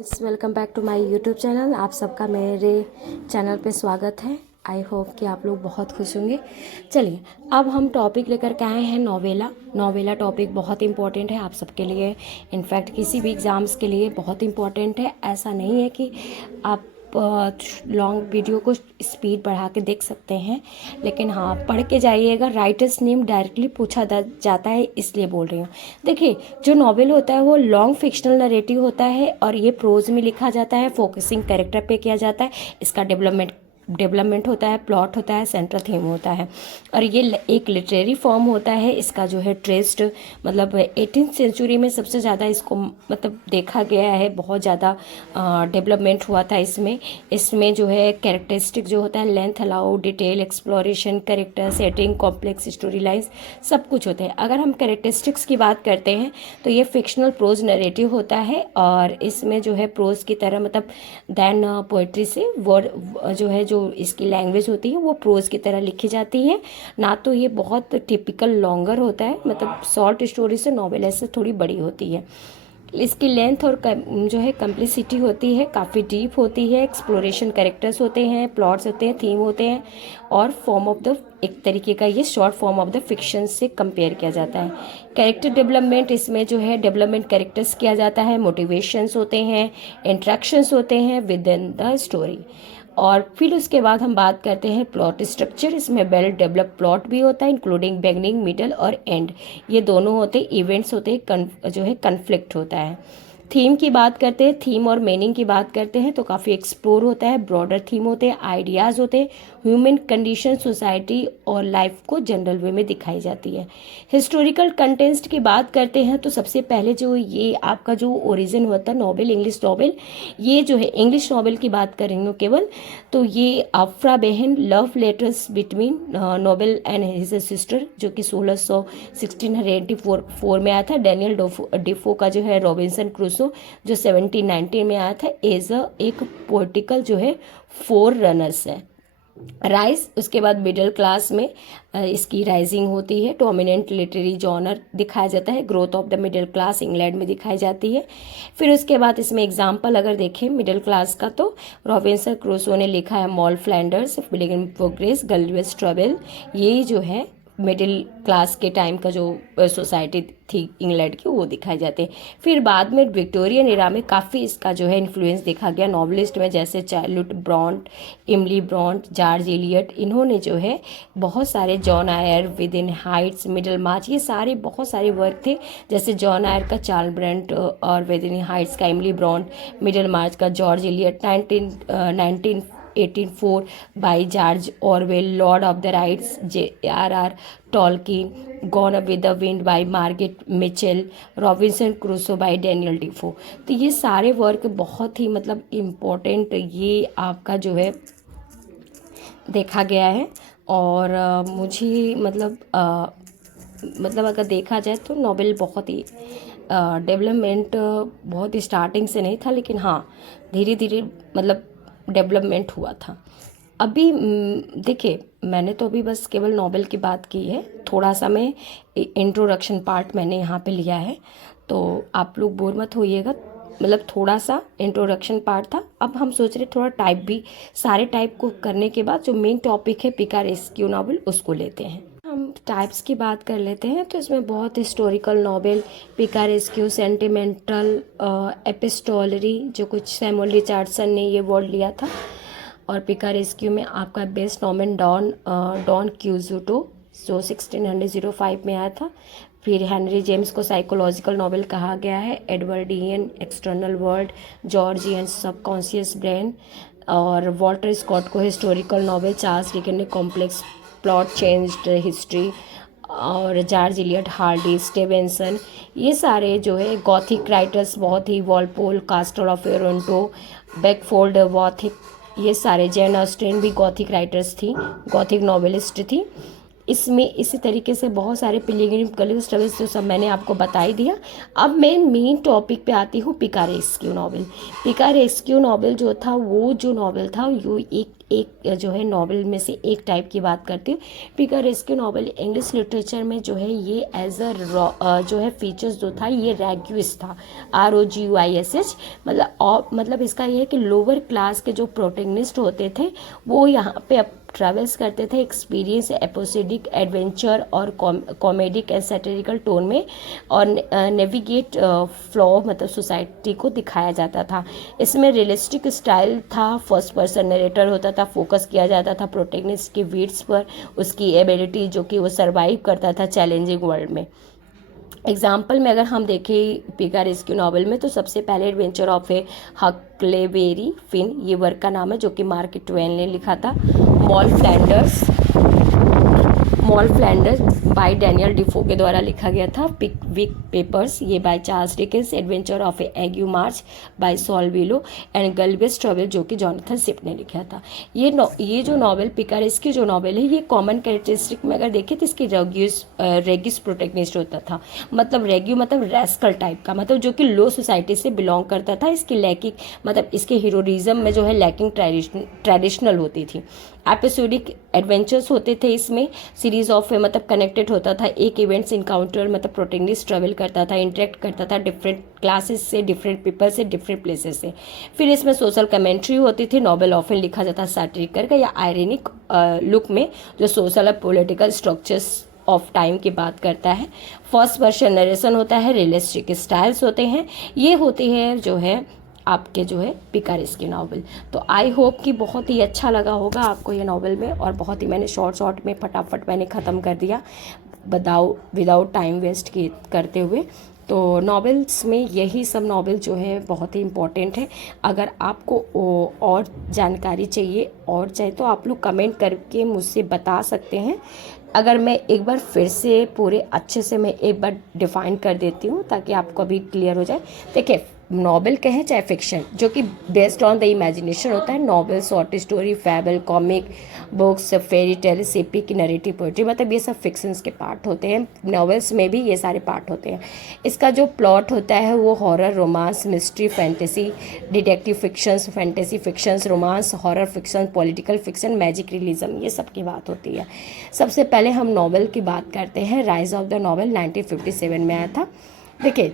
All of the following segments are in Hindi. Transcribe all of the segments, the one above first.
Welcome back to my YouTube channel. आप सबका मेरे चैनल पे स्वागत है। आई होप कि आप लोग बहुत खुश होंगे। चलिए अब हम टॉपिक लेकर के आए हैं नोवेला टॉपिक बहुत इंपॉर्टेंट है आप सबके लिए। इनफैक्ट किसी भी एग्ज़ाम्स के लिए बहुत इंपॉर्टेंट है। ऐसा नहीं है कि आप लॉन्ग वीडियो को स्पीड बढ़ा के देख सकते हैं, लेकिन हाँ पढ़ के जाइएगा। राइटर्स नेम डायरेक्टली पूछा जाता है, इसलिए बोल रही हूँ। देखिए जो नॉवेल होता है वो लॉन्ग फिक्शनल नरेटिव होता है और ये प्रोज में लिखा जाता है। फोकसिंग कैरेक्टर पे किया जाता है। इसका डेवलपमेंट होता है, प्लॉट होता है, सेंट्रल थीम होता है और ये एक लिटरेरी फॉर्म होता है। इसका जो है ट्रेस्ट मतलब 18th सेंचुरी में सबसे ज़्यादा इसको मतलब देखा गया है। बहुत ज़्यादा डेवलपमेंट हुआ था इसमें जो है कैरेक्टरिस्टिक जो होता है length allow, detail, exploration, character setting, complex story lines सब कुछ होते हैं। अगर हम कैरेक्टरिस्टिक्स की बात करते हैं तो ये फिक्शनल प्रोज नरेटिव होता है और इसमें जो है प्रोज की तरह मतलब दैन पोइट्री से वर्ड जो इसकी लैंग्वेज होती है वो प्रोज की तरह लिखी जाती है। ना तो ये बहुत टिपिकल लॉन्गर होता है, मतलब शॉर्ट स्टोरी से नॉवेल ऐसे थोड़ी बड़ी होती है। इसकी लेंथ और जो है कम्प्लिसिटी होती है, काफ़ी डीप होती है। एक्सप्लोरेशन, कैरेक्टर्स होते हैं, प्लॉट्स होते हैं, थीम होते हैं और फॉर्म ऑफ द एक तरीके का ये short form of the fiction से कंपेयर किया जाता है। कैरेक्टर डेवलपमेंट, इसमें जो है डेवलपमेंट कैरेक्टर्स किया जाता है, मोटिवेशंस होते हैं, इंट्रैक्शंस होते हैं विद इन द स्टोरी। और फिर उसके बाद हम बात करते हैं प्लॉट स्ट्रक्चर। इसमें वेल डेवलप प्लॉट भी होता है इंक्लूडिंग बिगनिंग, मिडल और एंड। ये दोनों होते हैं, इवेंट्स होते हैं, जो है कन्फ्लिक्ट होता है। थीम की बात करते हैं, थीम और मीनिंग की बात करते हैं तो काफ़ी एक्सप्लोर होता है। ब्रॉडर थीम होते हैं, आइडियाज़ होते हैं, ह्यूमन कंडीशन, सोसाइटी और लाइफ को जनरल वे में दिखाई जाती है। हिस्टोरिकल कंटेंस्ट की बात करते हैं तो सबसे पहले जो ये आपका जो ओरिजिन होता है नॉवेल, इंग्लिश नॉवेल, ये जो है इंग्लिश नॉवेल की बात कर रही हूँ केवल, तो ये अफ्रा बहन love letters between Nobel and his sister जो कि 1684 में आया था। डेनियल डिफो का जो है रॉबिन्सन क्रूसो जो 1790 में आया था एज एक पोलिटिकल जो है फोर रनर्स है। राइज, उसके बाद मिडिल क्लास में इसकी राइजिंग होती है। डोमिनेंट लिटरेरी जॉनर दिखाया जाता है। Growth of the middle class England में दिखाई जाती है। फिर उसके बाद इसमें एग्जाम्पल अगर देखें मिडिल क्लास का तो रॉबिन्सन क्रूसो ने लिखा है Moll Flanders, Pilgrim's Progress, Gulliver's Travel. ये जो है मिडिल क्लास के टाइम का जो सोसाइटी थी इंग्लैंड की वो दिखाई जाते हैं। फिर बाद में विक्टोरियन एरा में काफ़ी इसका जो है इन्फ्लुएंस देखा गया नॉवलिस्ट में, जैसे चार्लोट ब्रॉन्ट, इमली ब्रॉन्ट, जॉर्ज एलियट। इन्होंने जो है बहुत सारे, Jane Eyre, Wuthering Heights, Middlemarch, ये सारे बहुत सारे वर्क थे। जैसे जॉन आयर का चार्ल ब्रंट और विद इन हाइट्स का इमली ब्रॉन्ट, मिडल मार्च का George Eliot, 1984 by George Orwell, Lord of the Rings J.R.R. Tolkien, Gone with the Wind by Margaret Mitchell, Robinson Crusoe by Daniel Defoe. तो ये सारे वर्क बहुत ही मतलब इम्पोर्टेंट ये आपका जो है देखा गया है। और मुझे मतलब अगर देखा जाए तो नॉवेल बहुत ही डेवलपमेंट बहुत स्टार्टिंग से नहीं था, लेकिन हाँ धीरे धीरे मतलब डेवलपमेंट हुआ था। अभी देखिए मैंने तो अभी बस केवल नॉवेल की बात की है, थोड़ा सा मैं इंट्रोडक्शन पार्ट मैंने यहाँ पे लिया है, तो आप लोग बोर मत होइएगा। मतलब थोड़ा सा इंट्रोडक्शन पार्ट था। अब हम सोच रहे थोड़ा टाइप भी, सारे टाइप को करने के बाद जो मेन टॉपिक है पिकारेस्क्यू नॉवेल उसको लेते हैं। हम टाइप्स की बात कर लेते हैं तो इसमें बहुत हिस्टोरिकल नॉवेल, पिकारेस्क्यू, सेंटिमेंटल, एपिस्टोलरी जो कुछ सैमुअल रिचर्डसन ने ये वर्ड लिया था। और पिकारेस्क्यू में आपका बेस्ट नॉमन डॉन क्यूजोटो जो 1605 में आया था। फिर हेनरी जेम्स को साइकोलॉजिकल नॉवेल कहा गया है। Edwardian external world, Georgian subconscious brain. और वॉल्टर स्कॉट को हिस्टोरिकल नॉवेल, चार्ल्स डिकेंस ने कॉम्प्लेक्स प्लॉट चेंज्ड हिस्ट्री। और जॉर्ज एलियट, हार्डी, स्टीवेंसन, ये सारे जो है गॉथिक राइटर्स बहुत ही, वॉलपोल, कास्टल ऑफ एरोंटो, बेकफोल्ड, वॉथिक, ये सारे, जेन ऑस्टेन भी गॉथिक राइटर्स थी, गॉथिक नॉवेलिस्ट थी। इसमें इसी तरीके से बहुत सारे पिलग्रिम कलेक्शन ट्रेवल्स जो सब मैंने आपको बता ही दिया। अब मैं मेन टॉपिक पे आती हूँ, पिकारेस्क्यू नॉवल। पिकारेस्क्यू नॉवल जो था, वो जो नॉवल था वो एक जो है नॉवल में से एक टाइप की बात करती हूँ। पिकारेस्क्यू नॉवल इंग्लिश लिटरेचर में जो है ये एज अ जो है फीचर्स जो था ये रैग्यूस था, ROGUISH, मतलब इसका ये है कि लोअर क्लास के जो प्रोटेगनिस्ट होते थे वो यहाँ पे ट्रैवल्स करते थे एक्सपीरियंस, एपोसिडिक, एडवेंचर और कॉमेडिक एंड सैटिरिकल टोन में, और नेविगेट फ्लो मतलब सोसाइटी को दिखाया जाता था। इसमें रियलिस्टिक स्टाइल था, फर्स्ट पर्सन नरेटर होता था, फोकस किया जाता था प्रोटेगनिस्ट की विट्स पर, उसकी एबिलिटी जो कि वो सर्वाइव करता था चैलेंजिंग वर्ल्ड में। एग्जाम्पल में अगर हम देखें पिकारेस्क्यू नॉवल में, तो सबसे पहले adventure of A Huckleberry fin, ये वर्क का नाम है जो कि मार्क ट्वेन ने लिखा था। Moll Flanders by Daniel Defoe के द्वारा लिखा गया था। पिकविक पेपर्स, ये by Charles Dickens. Adventure of a Augie March by Saul Bellow and Gulliver's Travel जो कि जॉनथन स्विफ्ट ने लिखा था। ये जो नॉवल पिकारेस्क्यू जो नॉवल है, ये कॉमन कैरेक्टरिस्टिक में अगर देखें तो इसकी रेगिस प्रोटेगनिस्ट होता था, मतलब रेग्यू मतलब रेस्कल टाइप का, मतलब जो कि लो सोसाइटी से बिलोंग करता था। इसकी लैकिंग मतलब इसके हीरोइज्म में जो है लैकिंग ट्रेडिशनल होती थी। एपिसोडिक एडवेंचर्स होते थे इसमें, सीरीज ऑफ मतलब कनेक्टेड होता था, एक इवेंट्स इनकाउंटर मतलब प्रोटेगनिस्ट ट्रेवल करता था, इंटरेक्ट करता था डिफरेंट क्लासेस से, डिफरेंट पीपल से, डिफरेंट प्लेसेस से। फिर इसमें सोशल कमेंट्री होती थी। नॉवेल ऑफन लिखा जाता सैटिरिक करके या आयरनिक लुक में, जो सोशल और पॉलिटिकल स्ट्रक्चर्स ऑफ टाइम की बात करता है। फर्स्ट पर्सन नरेशन होता है, रियलिस्टिक स्टाइल्स होते हैं। ये होती है जो है आपके जो है पिकारेस्क्यू नॉवल। तो आई होप कि बहुत ही अच्छा लगा होगा आपको ये नॉवल में, और बहुत ही मैंने शॉर्ट में फटाफट मैंने ख़त्म कर दिया विदाउट टाइम वेस्ट करते हुए। तो नॉवेल्स में यही सब नॉवेल जो है बहुत ही इम्पोर्टेंट है। अगर आपको और जानकारी चाहिए और चाहे तो आप लोग कमेंट करके मुझसे बता सकते हैं। अगर मैं एक बार फिर से पूरे अच्छे से मैं एक बार डिफ़ाइन कर देती हूँ ताकि आपको अभी क्लियर हो जाए। देखिए, नॉवेल कहें चाहे फिक्शन, जो कि बेस्ड ऑन द इमेजिनेशन होता है। Novel, short story, fable, comic books, fairy tale, epic, narrative poetry, मतलब ये सब फिक्शंस के पार्ट होते हैं। नॉवेल्स में भी ये सारे पार्ट होते हैं। इसका जो प्लॉट होता है वो horror, romance, mystery, fantasy, detective fictions, fantasy fictions, romance, horror fiction, political fiction, magic realism, ये सब की बात होती है। सबसे पहले हम नॉवेल की बात करते हैं। राइज ऑफ द नॉवेल 1957 में आया था। देखिए,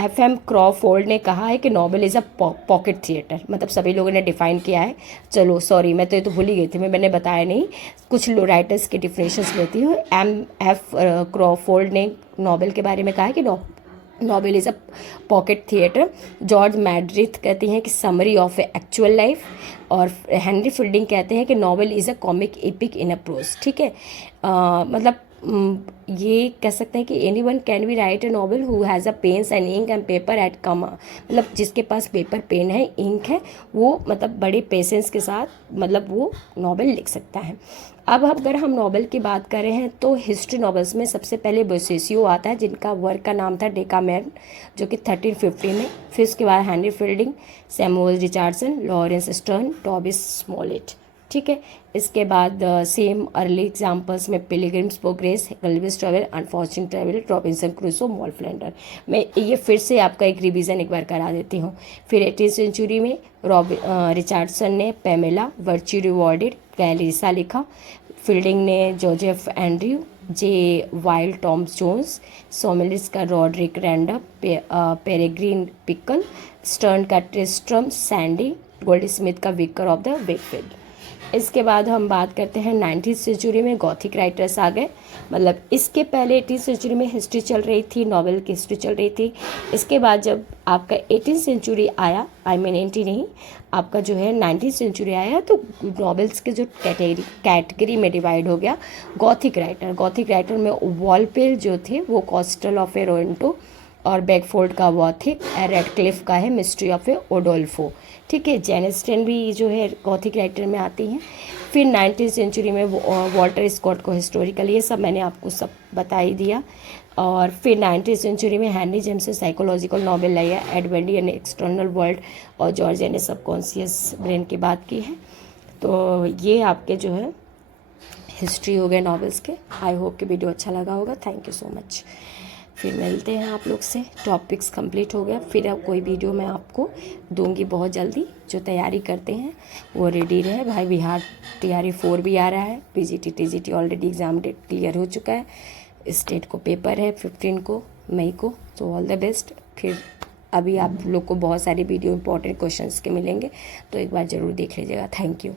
FM क्रॉफोर्ड ने कहा है कि novel is a pocket theatre, मतलब सभी लोगों ने डिफाइन किया है। चलो सॉरी, मैं तो ये तो भूल ही गई थी, मैंने बताया नहीं। कुछ राइटर्स के डिफिनेशंस लेती हूँ। MF क्रॉफोर्ड ने नॉवेल के बारे में कहा है कि novel is a pocket theatre. George Meredith कहती हैं कि समरी ऑफ एक्चुअल लाइफ, और हेनरी फील्डिंग कहते हैं कि novel is a comic epic in a prose. ठीक है, मतलब ये कह सकते हैं कि anyone can be write a novel who has a pens and ink and paper at comma, मतलब जिसके पास पेपर पेन है, इंक है, वो मतलब बड़े पेशेंस के साथ मतलब वो नॉवल लिख सकता है। अब अगर हम नॉवल की बात कर रहे हैं तो हिस्ट्री नॉवेल्स में सबसे पहले बोसेसियो आता है, जिनका वर्क का नाम था डेकामेरन, जो कि 1350 में। फिर उसके बाद Henry Fielding, Samuel Richardson, Laurence Sterne, Tobias Smollett. ठीक है, इसके बाद सेम अर्ली एग्जाम्पल्स में Pilgrim's Progress, Gulliver's Travel, Unfortunate Travel, Robinson Crusoe, Moll Flanders. मैं ये फिर से आपका एक रिवीजन एक बार करा देती हूँ। फिर 18th सेंचुरी में रिचर्डसन ने पेमेला, वर्च्यू रिवॉर्डेड, कैलिसा लिखा। फील्डिंग ने जोसेफ एंड्रयू, जे वाइल्ड, टॉम्स जोन्स, सोमेलिस का Rodrick random, peregrine pickle, stern का ट्रिस्ट्रम सैंडी, गोल्ड स्मिथ का विकर ऑफ द वेकफील्ड। इसके बाद हम बात करते हैं 19th सेंचुरी में गॉथिक राइटर्स आ गए। मतलब इसके पहले 18th सेंचुरी में हिस्ट्री चल रही थी, नॉवेल की हिस्ट्री चल रही थी। इसके बाद जब आपका 18th सेंचुरी आया, आई मीन 18 नहीं, आपका जो है 19th सेंचुरी आया, तो नॉवेल्स के जो कैटेगरी में डिवाइड हो गया गॉथिक राइटर में वॉलपेल जो थे वो कॉस्टल ऑफ ए रोइंटो, और बैकफोर्ड का वॉथिक, रेडक्लिफ का है मिस्ट्री ऑफ ए ओडोल्फो। ठीक है, जेन ऑस्टन भी जो है गॉथिक राइटर में आती हैं। फिर 19th सेंचुरी में वॉल्टर स्कॉट को हिस्टोरिकल, ये सब मैंने आपको सब बता ही दिया। और फिर 19th सेंचुरी में हेनरी जेम्स ने साइकोलॉजिकल नॉवेल लाया, एडवर्डी एन एक्सटर्नल वर्ल्ड, और जॉर्जिया ने सबकॉन्शियस ब्रेन की बात की है। तो ये आपके जो है हिस्ट्री हो गए नॉवेल्स के। आई होप कि वीडियो अच्छा लगा होगा। Thank you so much. फिर मिलते हैं आप लोग से। टॉपिक्स कंप्लीट हो गया, फिर अब कोई वीडियो मैं आपको दूंगी बहुत जल्दी। जो तैयारी करते हैं वो रेडी रहे भाई। बिहार TRE 4 भी आ रहा है। PGT TGT already exam date clear हो चुका है। स्टेट को पेपर है 15 को मई को। तो ऑल द बेस्ट। फिर अभी आप लोग को बहुत सारे वीडियो इंपॉर्टेंट क्वेश्चंस के मिलेंगे, तो एक बार ज़रूर देख लीजिएगा। Thank you.